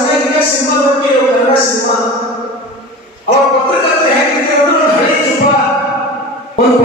ಸಣ್ಣಗೆ ಸಿನಿಮಾ ನೋಡ್ತೀವಿ, ಕನ್ನಡ ಸಿನಿಮಾ. ಅವಾಗ ಪತ್ರಕರ್ತ ಹೇಗಿರ್ತೀವಿ ಅಂದ್ರೆ ಒಂದು ಹಳೆ ಚುಪ್ಪ, ಒಂದು